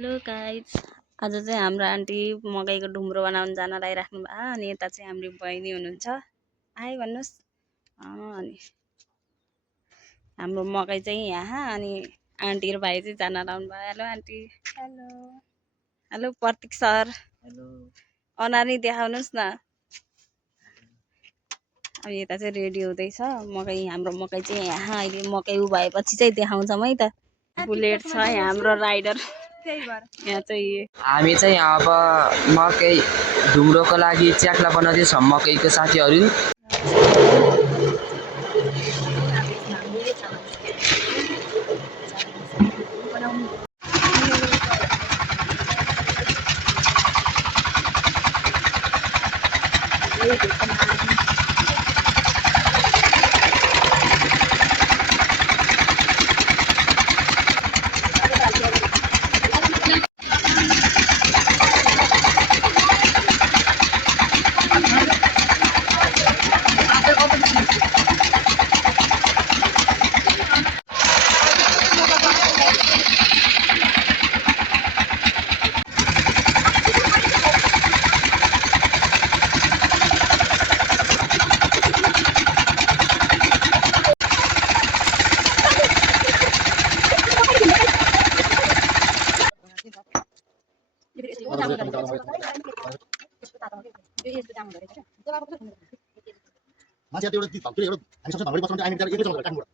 Hello guys, आज चाहिँ हाम्रो आन्टी मकैको ढुङ्ग्रो बनाउन जान लागिराख्नु भयो। अनि यता चाहिँ हाम्रो बहिनी हुनुहुन्छ। आइ भन्नुहोस्। अनि हाम्रो मकै चाहिँ यहाँ, अनि आन्टी र भाइ चाहिँ जान लाउनु भयो। Hello aunty. हेलो। हेलो प्रतीक सर। हेलो। अनुहार नि देखाउनुहोस् न। अब यता चाहिँ रेडी हुँदैछ मकै। हाम्रो मकै चाहिँ यहाँ अहिले मकै भएपछि चाहिँ देखाउँछौँ है त। बुलेट छ हाम्रो राइडर। यहाँ चाहिँ हामी चाहिँ अब मकै ढुङ्ग्रोको लागि च्याख्ला बनाउँदैछौँ मकैको साथीहरू। मान्छे एउटा हामी सबसे भङ्गडी बस्छ भने हामी एकै चलाउँछ कामबाट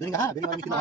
देनिङ हा देनिङ हामी किन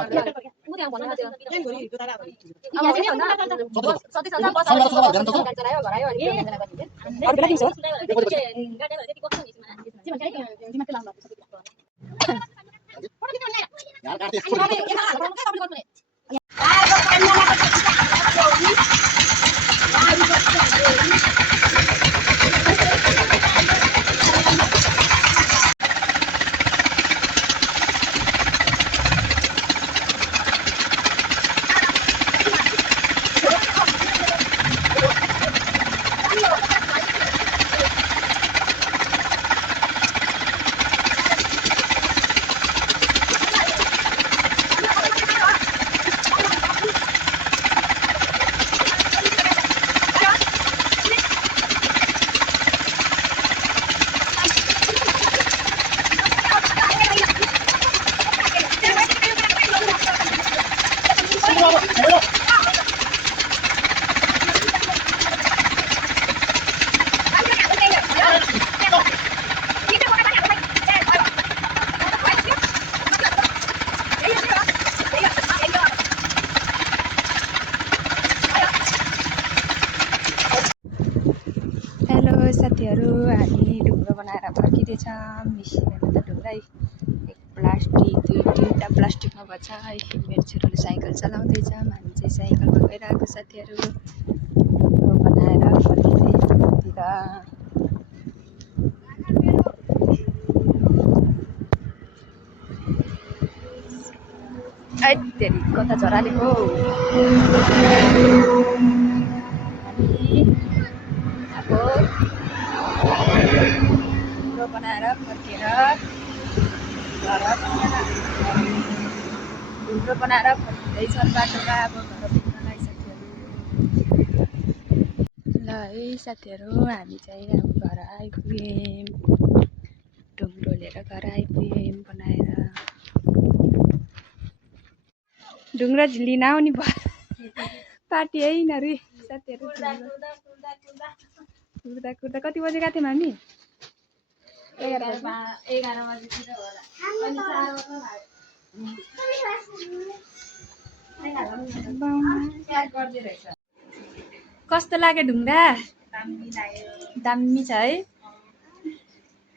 हेलो साथीहरू, हामी ढुङ्ग्रो बनाएर फर्किँदैछौँ। मिसिनमा त ढुङ्ग्रै एक प्लास्टिक दुईवटा प्लास्टिकमा भएछ। मेरो छोराले साइकल चलाउँदैछ, हामी चाहिँ साइकलमा गइरहेको साथीहरू। ढुङ्ग्रो बनाएर फर्किँदै ढुङ्ग्रोतिर। ऐतेरी कता झरालेको ढुङ्ग्रो बनाएर फर्केर ढुङ्ग्रो बनाएर फर्किँदैछन् बाटोमा। अब घर पुग्नलाई साथीहरू। ल है साथीहरू, हामी चाहिँ अब घर आइपुग्यौँ। ढुङ्ग्रो लिएर घर आइपुग्यौँ बनाएर। ढुङ्ग्रो लिन आउने भयो पार्टी है यिनीहरू साथीहरू। कुर्दा कुर्दा कति बजे गएको थियौँ हामी? 11 बजीतिर होला। कस्तो लाग्यो ढुङ्गा? दामी छ है।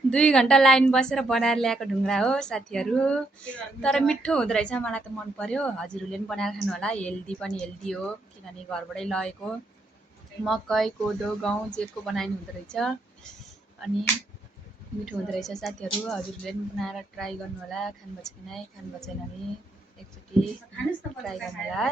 2 घन्टा लाइन बसेर बनाएर ल्याएको ढुङ्ग्रा हो साथीहरू। तर मिठो हुँदो रहेछ, मलाई त मन पर्यो। हजुरहरूले पनि बनाएर खानु होला। हेल्दी पनि हेल्दी हो, किनभने घरबाटै लगेको मकै कोदो गहुँ जेको बनाइनु हुँदो रहेछ। अनि मिठो हुँदो रहेछ साथीहरू। हजुरहरूले पनि बनाएर ट्राई गर्नु होला। खानुभएको छ कि नै? खानुभएको छैन भने एकचोटि ट्राई गर्नु होला।